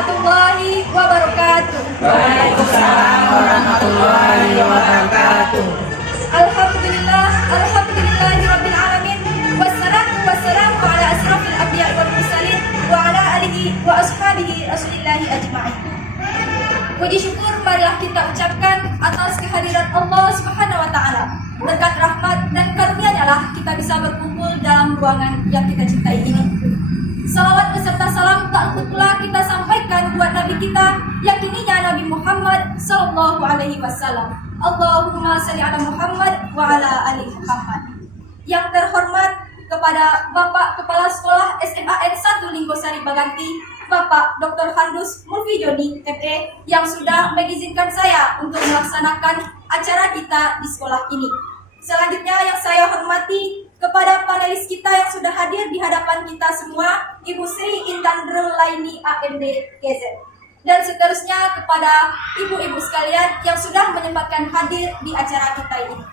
warahmatullahi wabarakatuh. Waalaikumsalam warahmatullahi wabarakatuh. Alhamdulillahirabbil alamin. Wassalatu wassalamu ala asrofil anbiya'i wal mursalin wa ala alihi wa ashabihi rasulillahi ajma'in. Puji syukur marilah kita ucapkan atas kehadiran Allah Subhanahu wa taala. Berkat rahmat dan karunia-Nya lah kita bisa berkumpul dalam ruangan yang kita cintai ini. Salawat beserta salam tak luput pula kita sampaikan buat Nabi kita, yakininya Nabi Muhammad Sallallahu Alaihi Wasallam. Allahumma salli ala Muhammad wa ala ali Muhammad. Yang terhormat kepada Bapak Kepala Sekolah SMAN 1 Linggosari Baganti, Bapak Dr. Handus Mulfi Joni, ME, yang sudah mengizinkan saya untuk melaksanakan acara kita di sekolah ini. Selanjutnya yang saya hormati kepada panelis kita yang sudah hadir di hadapan kita semua, Ibu Sri Intan Nurulaini AMD GZ. Dan seterusnya kepada ibu-ibu sekalian yang sudah menyempatkan hadir di acara kita ini.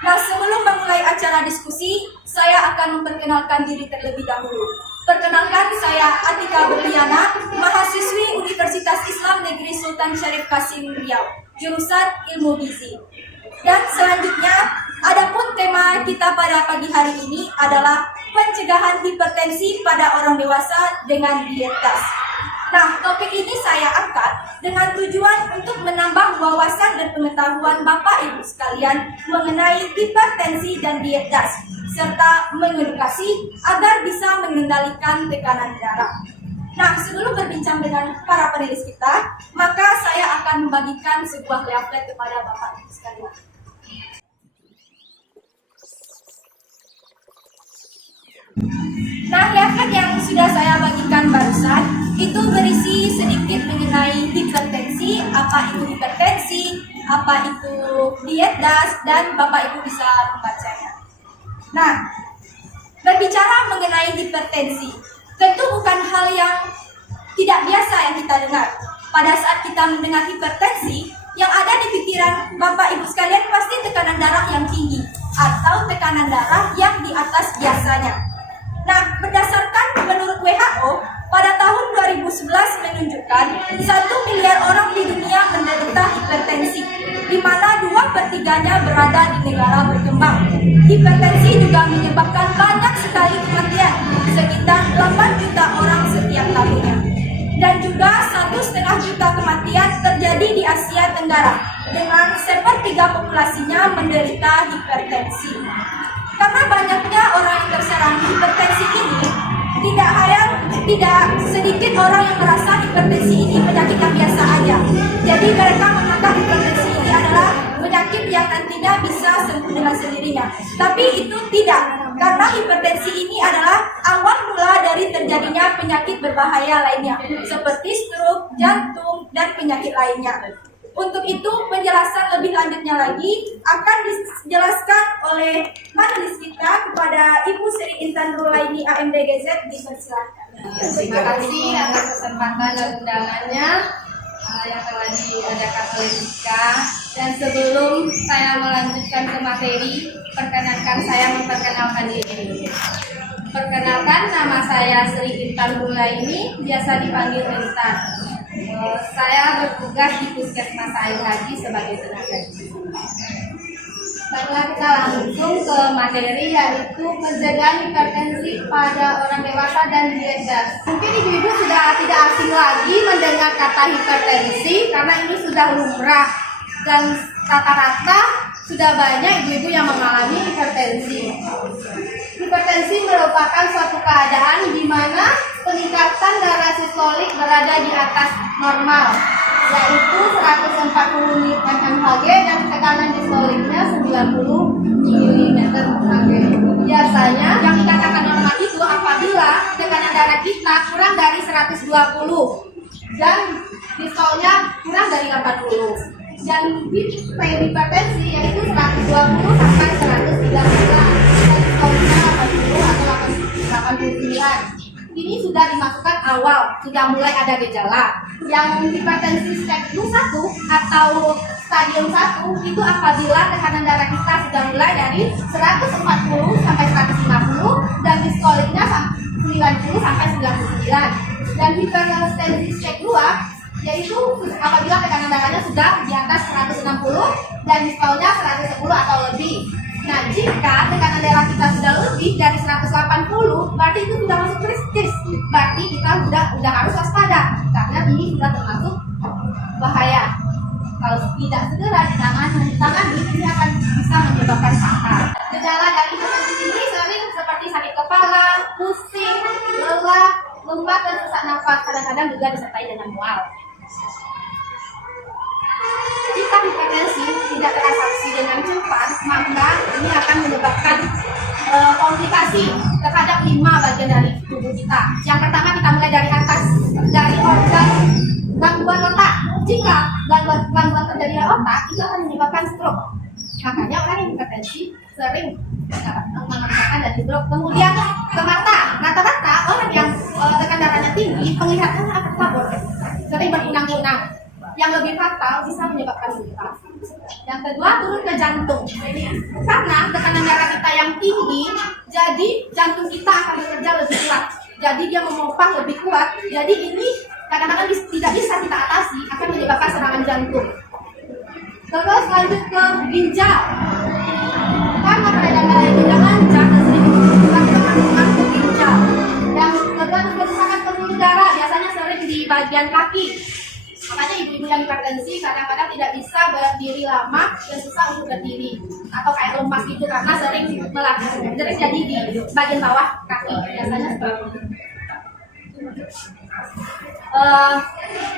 Nah, sebelum memulai acara diskusi, saya akan memperkenalkan diri terlebih dahulu. Perkenalkan, saya Atika Berliana, mahasiswi Universitas Islam Negeri Sultan Syarif Kasim Riau, jurusan Ilmu Gizi. Dan selanjutnya, adapun tema kita pada pagi hari ini adalah pencegahan hipertensi pada orang dewasa dengan diet gas. Nah, topik ini saya angkat dengan tujuan untuk menambah wawasan dan pengetahuan Bapak Ibu sekalian mengenai hipertensi dan diet gas, serta mengedukasi agar bisa mengendalikan tekanan darah. Nah, sebelum berbincang dengan para panelis kita, maka saya akan membagikan sebuah leaflet kepada Bapak Ibu sekalian. Nah, leaflet yang sudah saya bagikan barusan itu berisi sedikit mengenai hipertensi, apa itu hipertensi, apa itu diet gas, dan Bapak Ibu bisa membacanya. Nah, berbicara mengenai hipertensi, tentu bukan hal yang tidak biasa yang kita dengar. Pada saat kita mendengar hipertensi, yang ada di pikiran Bapak Ibu sekalian pasti tekanan darah yang tinggi atau tekanan darah yang di atas biasanya. Nah, berdasarkan menurut WHO, pada tahun 2011 menunjukkan 1 miliar orang di dunia menderita hipertensi, di mana 2/3-nya berada di negara berkembang. Hipertensi juga menyebabkan banyak sekali kematian, sekitar 8 juta orang setiap tahunnya. Dan juga 1,5 juta kematian terjadi di Asia Tenggara, dengan 1/3 populasinya menderita hipertensi. Karena banyaknya orang yang terserang hipertensi ini, tidak sedikit orang yang merasa hipertensi ini penyakit yang biasa aja. Jadi mereka menganggap hipertensi ini adalah penyakit yang nantinya bisa sembuh dengan sendirinya. Tapi itu tidak, karena hipertensi ini adalah awal mula dari terjadinya penyakit berbahaya lainnya, seperti stroke, jantung, dan penyakit lainnya. Untuk itu, penjelasan lebih lanjutnya lagi akan dijelaskan oleh panelis kita kepada Ibu Sri Intan Nurulaini AMD GZ. Dipersilakan. Terima kasih atas kesempatan dan undangannya yang telah diadakan oleh Tika. Dan sebelum saya melanjutkan ke materi, perkenankan saya memperkenalkan diri. Perkenalkan, nama saya Sri Intan Nurulaini, biasa dipanggil Intan. Saya bertugas di Puskesmas Air Haji sebagai tenaga gizi. Baiklah, kita langsung ke materi, yaitu pencegahan hipertensi pada orang dewasa dan diet gas. Mungkin ibu-ibu sudah tidak asing lagi mendengar kata hipertensi karena ini sudah lumrah dan rata-rata sudah banyak ibu-ibu yang mengalami hipertensi. Hipertensi merupakan suatu keadaan di mana peningkatan darah sistolik berada di atas normal, yaitu 140 mmHg dan tekanan distoliknya 90 mmHg. Biasanya yang dikatakan normal itu apabila tekanan darah kita kurang dari 120 dan distolnya kurang dari 80. Dan hipertensi yaitu 120 sampai 130 dan distolnya 80 atau 89. Ini sudah dimasukkan awal, sudah mulai ada gejala. Yang hipertensi stadium 1 atau stadium 1 itu apabila tekanan darah kita sudah mulai dari 140 sampai 150 dan distoliknya 90 sampai 99. Dan hipertensi cek 2 yaitu apabila tekanan darahnya sudah di atas 160 dan dispolnya 110 atau lebih. Nah, jika tekanan darah kita sudah lebih dari 180, berarti itu sudah masuk kritis. Berarti kita sudah harus waspada karena ini sudah termasuk bahaya. Kalau tidak segera ditangani, ini akan bisa menyebabkan sakit. Gejala dari hipertensi ini sering seperti sakit kepala, pusing, lelah, lemah dan sesak nafas. Kadang-kadang juga disertai dengan mual. Jika hipertensi tidak teratasi dengan cepat, maka ini akan menyebabkan komplikasi terhadap 5 bagian dari tubuh kita. Yang pertama kita mulai dari atas, dari organ gangguan otak. Jika gangguan terjadi pada otak, itu akan menyebabkan stroke. Makanya orang yang hipertensi sering mengalami dan stroke. Kemudian ke mata, rata-rata orang yang tekanan darahnya tinggi, penglihatannya akan kabur, sering berkunang-kunang. Yang lebih fatal bisa menyebabkan buta. Yang kedua, turun ke jantung. Karena tekanan darah kita yang tinggi, jadi jantung kita akan bekerja lebih kuat. Jadi dia memompa lebih kuat. Jadi ini kadang-kadang tidak bisa kita atasi, akan menyebabkan serangan jantung. Terus lanjut ke ginjal. Karena peredaran darah yang tidak lancar, menyebabkan ke ginjal. Yang kedua, kerusakan pembuluh darah biasanya sering di bagian kaki. Makanya ibu-ibu yang hipertensi kadang-kadang tidak bisa berdiri lama dan susah untuk berdiri atau kayak lemas gitu karena sering jadi di bagian bawah kaki biasanya seperti itu.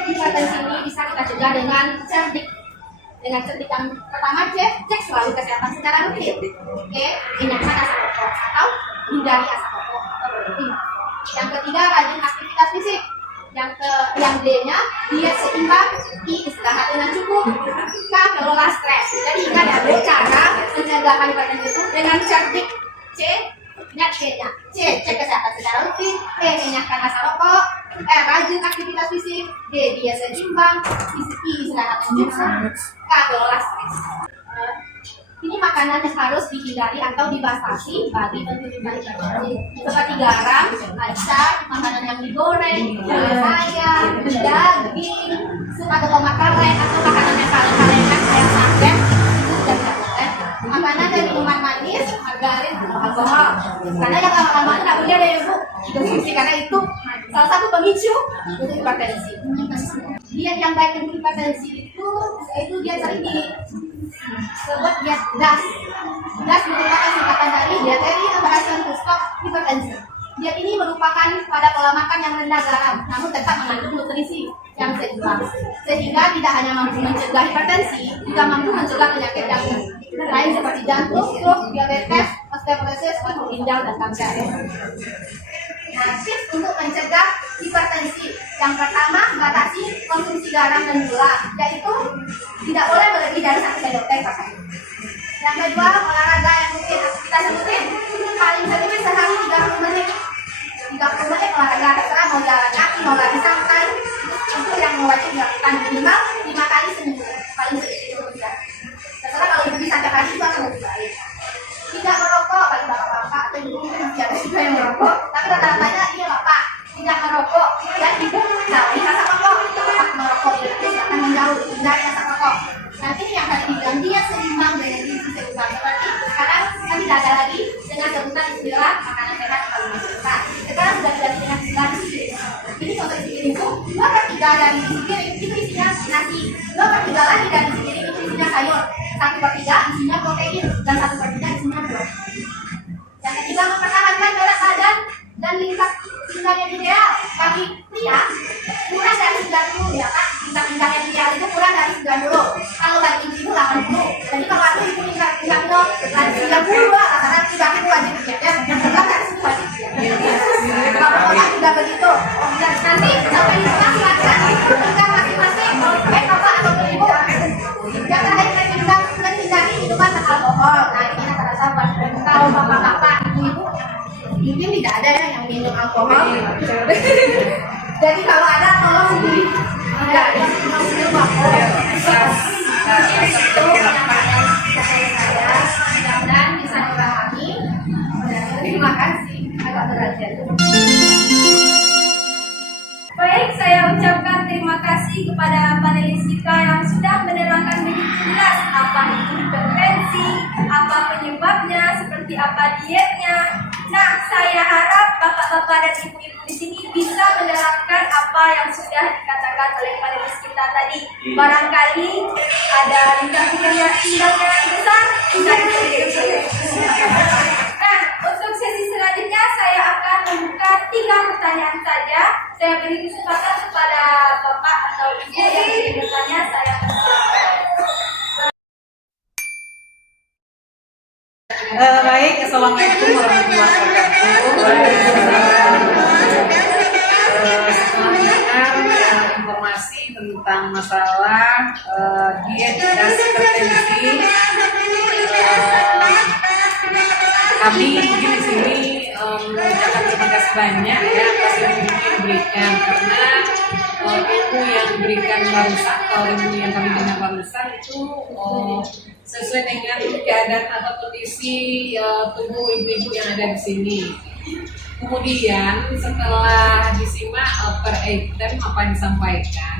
Hipertensi ini bisa kita cegah dengan cerdik. Dengan cerdik yang pertama cek selalu kesehatan secara rutin. Oke, hindarkan asap rokok atau hindari asap rokok atau berhenti. Yang ketiga, rajin aktivitas fisik. Yang D-nya diet seimbang, I istirahat dengan cukup, K kelola stres. Jadi ingat ada cara pencegahan hipertensi itu dengan cerdik. C-nya cek kesehatan secara rutin, E hindarkan asap rokok, R rajin aktivitas fisik, D diet seimbang, I istirahat dengan cukup, K kelola stres. Ini makanan yang harus dihindari atau dibatasi bagi penderita hipertensi seperti garam, acar, makanan yang digoreng, ayam, daging, sup atau tomat karen atau makanan yang kaleng-kalengan kayak sarden itu sudah tidak boleh. Makanan dan minuman manis, margarin, alkohol. Karena yang lama-lama tidak boleh ada ibu dikonsumsi karena itu salah satu pemicu untuk hipertensi. Diet yang baik untuk hipertensi itu dia sering disebut diet DAS. DAS merupakan singkatan dari Dietary Abbreviation to Stop Hypertension. Diet ini merupakan pada pola makan yang rendah garam, namun tetap mengandung nutrisi yang seimbang, sehingga tidak hanya mampu mencegah hipertensi, juga mampu mencegah penyakit jantung lain seperti jantung, stroke, diabetes, osteoporosis, ginjal, dan kanker. Nah, tips untuk mencegah hipertensi. Yang pertama, batasi konsumsi garam dan gula, yaitu tidak boleh lebih dari 1 sendok teh per hari. Yang kedua, olahraga yang rutin, aktivitas yang rutin, paling sedikit sehari 30 menit. 30 menit olahraga, terserah mau jalan kaki, mau lari santai, itu yang wajib dilakukan minimal 5 kali seminggu, paling sedikit itu ya. Terserah kalau ibu bisa tiap hari itu akan lebih baik. Tidak merokok bagi bapak-bapak atau ibu mungkin masih ada juga yang merokok, tapi rata-ratanya iya bapak tidak merokok dan ibu jauhi asap rokok. Bapak merokok itu silakan menjauh dari asap rokok. Nanti yang tadi dibilang dia seimbang dengan gizi seimbang seperti sekarang kan tidak ada lagi dengan sebutan istilah makanan sehat atau sehat. Sekarang sudah diganti dengan istilah gizi. Ini contoh isi piring itu 2/3 dari isi piring itu isinya nasi, 2/3 lagi dari isi piring itu isinya sayur, 1/3 isinya protein dan 1/3 isinya buah. Yang ketiga, mempertahankan berat badan dan lingkar pinggang yang ideal. Bagi pria kurang dari 90 ya kan, pinggang yang ideal itu kurang dari 90. Kalau bagi ibu 80. Jadi kalau aku ibu pinggang itu dari 90 lah, karena pinggang itu wajib ya, yang kurang dari 10 wajib ya. Kalau bapak juga begitu. Dan nanti sampai di rumah silakan pinggang masing-masing, baik bapak atau ibu. Yang terakhir menghindari minuman alkohol. Nah ini rata-rata kalau bapak-bapak, ibu mungkin tidak ada yang minum alkohol. Jadi kalau ada tolong dihindari minum alkohol. Itu yang saya mudah-mudahan bisa dipahami. Terima kasih. Agak berat ya. kasih kepada panelis kita yang sudah menerangkan begitu jelas apa itu hipertensi, apa penyebabnya, seperti apa dietnya. Nah, saya harap bapak-bapak dan ibu-ibu di sini bisa menerapkan apa yang sudah dikatakan oleh panelis kita tadi. Barangkali ada tindakan yang besar bisa diperbaiki. Nah, untuk sesi selanjutnya saya akan membuka 3 pertanyaan saja. Saya beri kesempatan kepada bapak atau ibu yang ingin bertanya. Saya Baik, assalamualaikum warahmatullahi wabarakatuh. Setelah mendengar informasi tentang masalah diet dan hipertensi, kami mungkin di sini mengucapkan terima kasih banyak ya atas ilmu yang diberikan, karena ilmu yang diberikan barusan atau ilmu yang kami dengar barusan itu sesuai dengan keadaan atau kondisi tubuh ibu-ibu yang ada di sini. Kemudian setelah disimak per item apa yang disampaikan,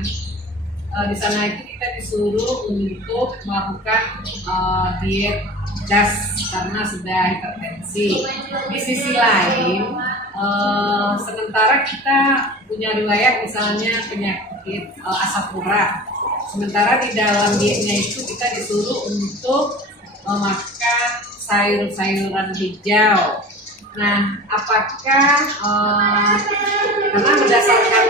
di sana itu kita disuruh untuk melakukan diet DAS karena sudah hipertensi. Di sisi lain, sementara kita punya riwayat misalnya penyakit asam urat, sementara di dalam dietnya itu kita disuruh untuk makan sayur-sayuran hijau. Nah, apakah karena berdasarkan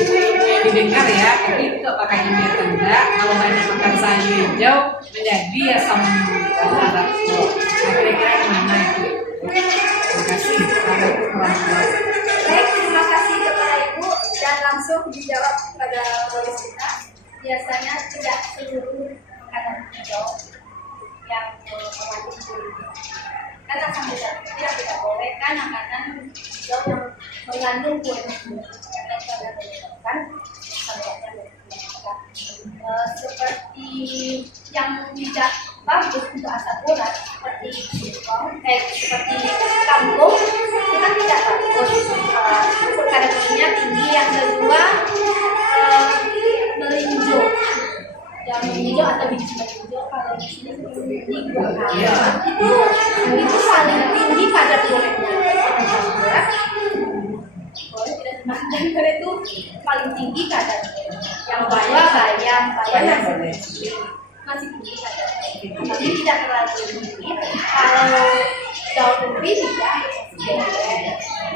ilmu yang didengar ya, tapi itu apakah ini atau enggak? Kalau banyak makan sayur hijau menjadi asam urat. Nah, kira-kira gimana itu? Terima kasih. Assalamualaikum warahmatullahi wabarakatuh. baik, terima kasih kepada ibu dan langsung dijawab kepada panelis kita. Biasanya tidak seluruh makanan hijau yang mengandung kulit. Karena sampai tidak boleh kan makanan hijau yang mengandung kulit. Karena kita menyebabkan seperti yang tidak bagus untuk asam urat seperti singkong, seperti kangkung itu kan tidak bagus. Kadar gizinya tinggi. Yang kedua melinjo, daun hijau atau biji melinjo kalau di sini seperti itu paling tinggi kadar kualitnya. Boleh tidak dimakan, karena itu paling tinggi kadar. Yang bayam masih tinggi kadar, tapi tidak terlalu tinggi. Kalau daun ubi tidak,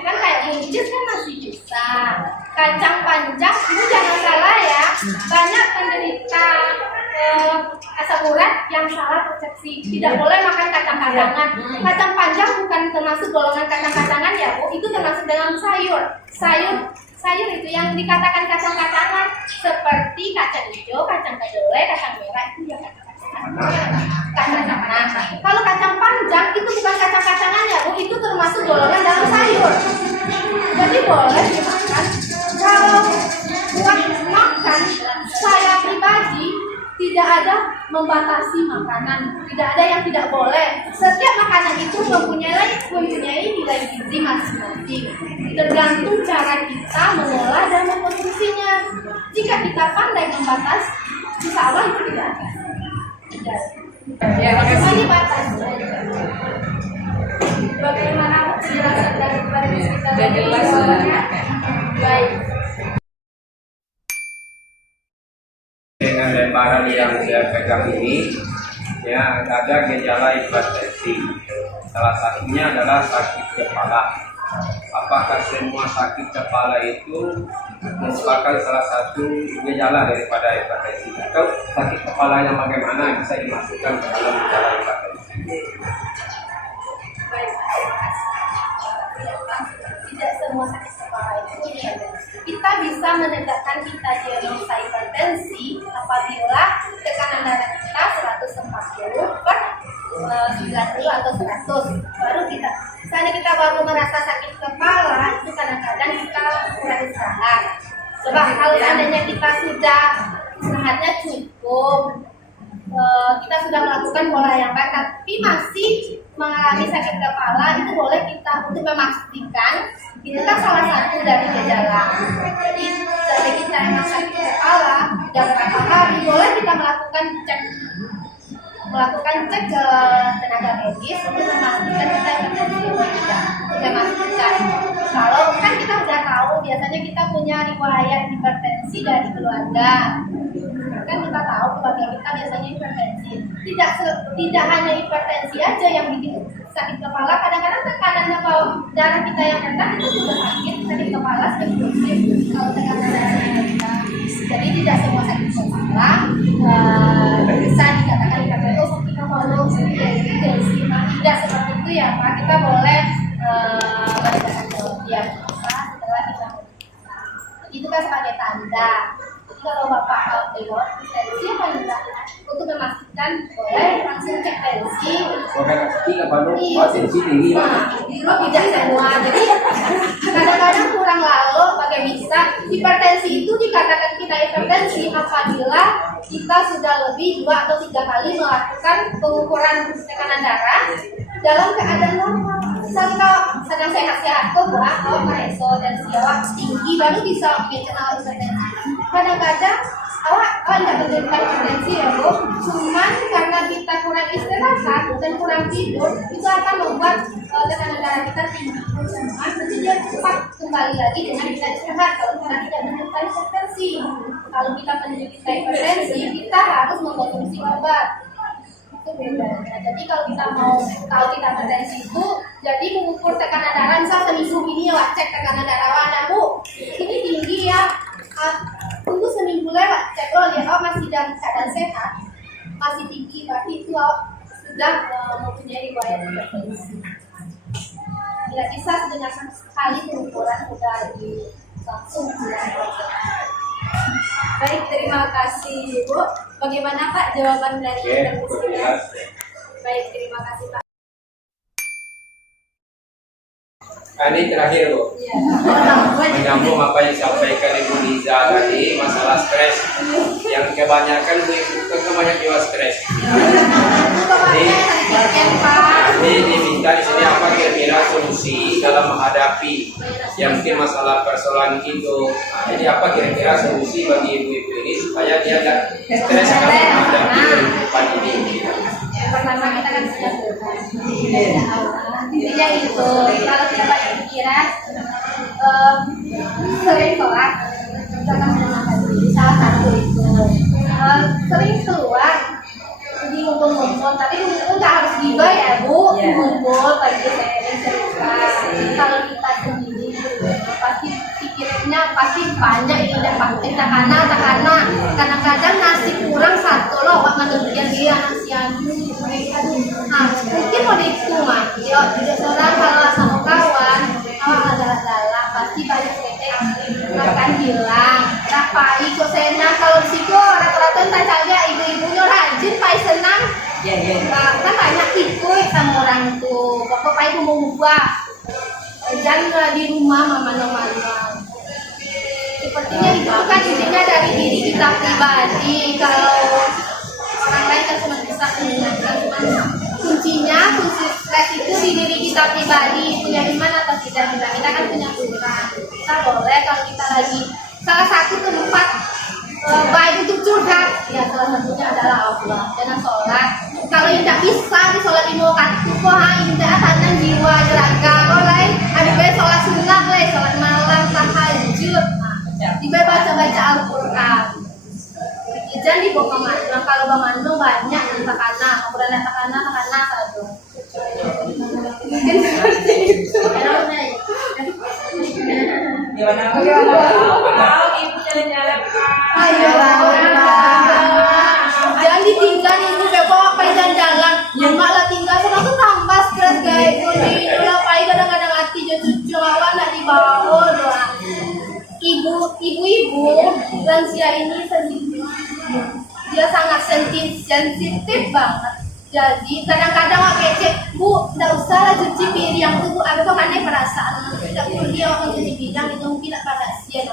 kan kayak buncis kan masih bisa. Kacang panjang itu jangan salah ya, banyak penderita asam urat yang salah persepsi. Tidak boleh makan kacang-kacangan. Kacang panjang bukan termasuk golongan kacang-kacangan ya Bu, itu termasuk dalam sayur. Sayur itu yang dikatakan kacang-kacangan seperti kacang hijau, kacang kedelai, kacang merah itu ya kacang-kacangan. Kalau kacang panjang itu bukan kacang-kacangan ya Bu, itu termasuk golongan dalam sayur. Jadi boleh dimakan. Kalau buat makan, saya pribadi tidak ada membatasi makanan, tidak ada yang tidak boleh. Setiap makanan itu mempunyai nilai gizi masing-masing. Tergantung cara kita mengolah dan mengkonsumsinya. Jika kita pandai membatasi, insya Allah itu tidak ada. Ya, makasih. Bagaimana penjelasan dari panelis kita? Sudah jelas sebenarnya. Baik. Dengan lembaran yang saya pegang ini, ya ada gejala hipertensi. Salah satunya adalah sakit kepala. Apakah semua sakit kepala itu merupakan salah satu gejala daripada hipertensi? Atau sakit kepala yang bagaimana bisa dimasukkan ke dalam gejala hipertensi? Baik, tidak semua sakit kepala itu hipertensi. Kita bisa menegakkan kita diagnosa hipertensi apabila tekanan darah kita 140 per 90 atau 100. Baru kita, misalnya kita baru merasa sakit kepala, itu kadang-kadang kita kurang istirahat. Coba kalau seandainya kita sudah istirahatnya cukup, kita sudah melakukan pola yang baik, tapi masih mengalami sakit kepala itu boleh kita untuk memastikan itu kan salah satu dari gejala. Jadi dari kita emang sakit kepala dan berapa hari boleh kita melakukan cek ke tenaga medis untuk memastikan kita hipertensi atau tidak. Untuk memastikan kalau kan kita udah tahu biasanya kita punya riwayat hipertensi dari keluarga. Kan kita tahu keluarga kita biasanya hipertensi. Tidak hanya hipertensi aja yang bikin sakit kepala, kadang-kadang tekanan darah kita yang rendah itu juga sakit kepala seperti kalau tekanan darahnya rendah. Jadi tidak semua sakit kepala bisa dikatakan hipertensi. Kita mau tidak seperti itu ya Pak. Kita boleh berdasarkan diagnosa setelah kita itu kan sebagai tanda. Kalau Bapak tengok tensi apa enggak untuk memastikan boleh langsung cek tensi. Tensi tinggi. Tidak semua. Jadi kadang-kadang kurang lalu pakai bisa hipertensi itu dikatakan kita hipertensi apabila kita sudah lebih 2 atau 3 kali melakukan pengukuran tekanan darah dalam keadaan normal. Misalnya kalau sedang sehat-sehat kok mereso dan siawak tinggi baru bisa mengenal hipertensi. Kadang-kadang awak tidak menderita hipertensi ya Bu, cuman karena kita kurang istirahat dan kurang tidur itu akan membuat tekanan darah kita tinggi. Nanti dia cepat kembali lagi dengan kita istirahat. Kalau kita tidak menderita hipertensi, kalau kita menderita hipertensi kita harus mengkonsumsi obat. Itu bedanya. Jadi kalau kita mau tahu kita hipertensi itu, jadi mengukur tekanan darah misal seminggu ini lah cek tekanan darah mana Bu, ini tinggi ya. Tunggu seminggu lewat cek lihat masih dalam keadaan sehat, masih tinggi, berarti itu sudah mempunyai riwayat hipertensi. Tidak bisa dengan sekali pengukuran sudah langsung Baik, terima kasih Bu. Bagaimana Pak jawaban dari interview? Baik, terima kasih Pak. Ini terakhir Bu, menyambung apa yang disampaikan Ibu Liza tadi masalah stres, yang kebanyakan kebanyakan juga stres. Jadi diminta di sini apa kira-kira solusi dalam menghadapi yang mungkin masalah persoalan itu. Jadi apa kira-kira solusi bagi ibu-ibu ini supaya dia tidak stres dalam menghadapi kehidupan ini. Pertama kita kan sudah intinya itu kalau kita banyak pikiran sering telat salah satu itu sering keluar jadi ngumpul-ngumpul tapi ngumpul nggak harus gibah ya Bu, ngumpul pagi sharing cerita. Kalau kita sendiri pasti pikirannya pasti banyak tidak pasti takana kadang-kadang nasi kurang satu loh Pak menurutnya dia nasi mungkin mau dihitung yuk tidak seorang kalau sama kawan awal adalah pasti banyak ketek makan hilang rapai kok senang kalau di situ rata-rata tak jaga ibu-ibunya rajin pai senang kan banyak ikut sama orang itu pokok pai mau buah jangan di rumah mama sepertinya itu kan intinya dari diri kita pribadi. Kalau orang lain kan cuma bisa mengingatkan, kuncinya kunci stres itu di diri kita pribadi, punya iman atau tidak kita kan punya kurang. Kita boleh kalau kita lagi salah satu tempat baik untuk curhat ya salah satunya adalah Allah. Jangan sholat kalau tidak bisa di sholat lima waktu kok indah tangan jiwa raga oleh ada baik sholat sunnah sholat malam tahajud tiba baca Al-Quran. Jangan dibawa kemana. Kalau bamando banyak takana, ngobrol takana saja. Mungkin seperti itu. Ibu jalan-jalan. Ayo, jangan ditinggal ibu bawa apa jalan-jalan. Yang malah tinggal sama tuh tambah stres guys. Ini udah pai kadang-kadang hati cucu awak nak dibawa doang. Ibu-ibu lansia ini sensitif, dia sangat sensitif banget. Jadi kadang-kadang wak kecek, Bu, tidak usah lah cuci piring tuh Bu, ada kok aneh perasaan. Tidak perlu dia waktu cuci piring itu mungkin tak pada sian.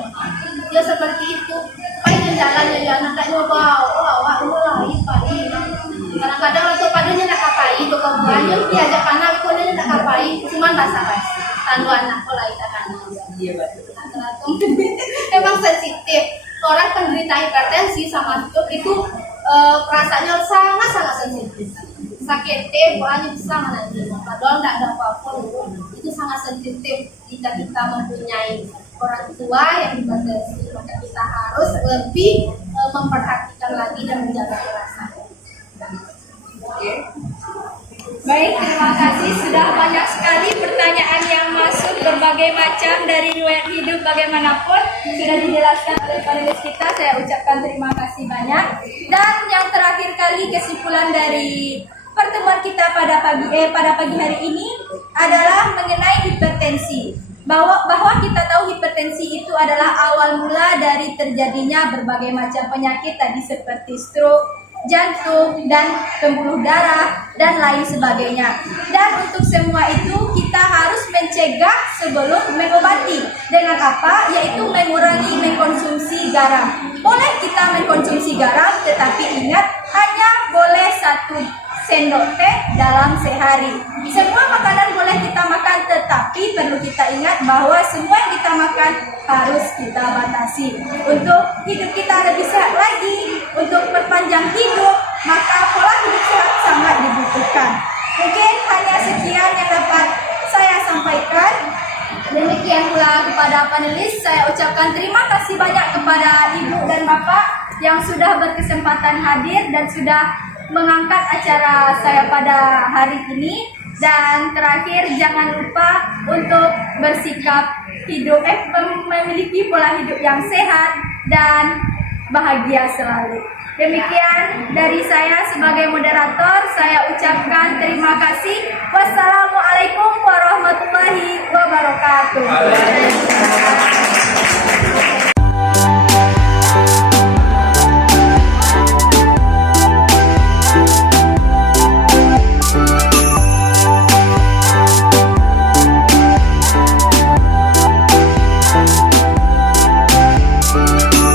Dia seperti itu. Paling jalan ya anak tak nyoba, awak mulai pagi. Kadang-kadang waktu padanya nak kapai itu kebuahannya diajak anak cuman basa-basi tandu anak pola kita kan Iya betul. emang sensitif orang penderita hipertensi sama stroke itu perasaannya sangat sensitif sakit bolanya bisa nanti padahal tidak ada apapun itu sangat sensitif jika kita mempunyai orang tua yang hipertensi maka kita harus lebih memperhatikan lagi dan menjaga perasaan. Oke. Baik, terima kasih. Sudah banyak sekali pertanyaan yang masuk berbagai macam dari riwayat hidup bagaimanapun. Sudah dijelaskan oleh panelis kita, saya ucapkan terima kasih banyak. Dan yang terakhir kali kesimpulan dari pertemuan kita pada pagi hari ini adalah mengenai hipertensi. Bahwa kita tahu hipertensi itu adalah awal mula dari terjadinya berbagai macam penyakit tadi seperti stroke, jantung, dan pembuluh darah, dan lain sebagainya. Dan untuk semua itu kita harus mencegah sebelum mengobati. Dengan apa? Yaitu mengurangi mengkonsumsi garam. Boleh kita mengkonsumsi garam, tetapi ingat hanya boleh 1 sendok teh dalam sehari. Semua makanan boleh kita makan, tetapi perlu kita ingat bahwa semua yang kita makan harus kita batasi. Untuk hidup kita lebih sehat lagi, untuk perpanjang hidup, maka pola hidup sehat sangat dibutuhkan. Mungkin hanya sekian yang dapat saya sampaikan. Demikian pula kepada panelis, saya ucapkan terima kasih banyak kepada Ibu dan Bapak yang sudah berkesempatan hadir dan sudah mengangkat acara saya pada hari ini. Dan terakhir, jangan lupa untuk bersikap hidup, memiliki pola hidup yang sehat dan bahagia selalu. Demikian dari saya sebagai moderator, saya ucapkan terima kasih. Wassalamualaikum warahmatullahi wabarakatuh.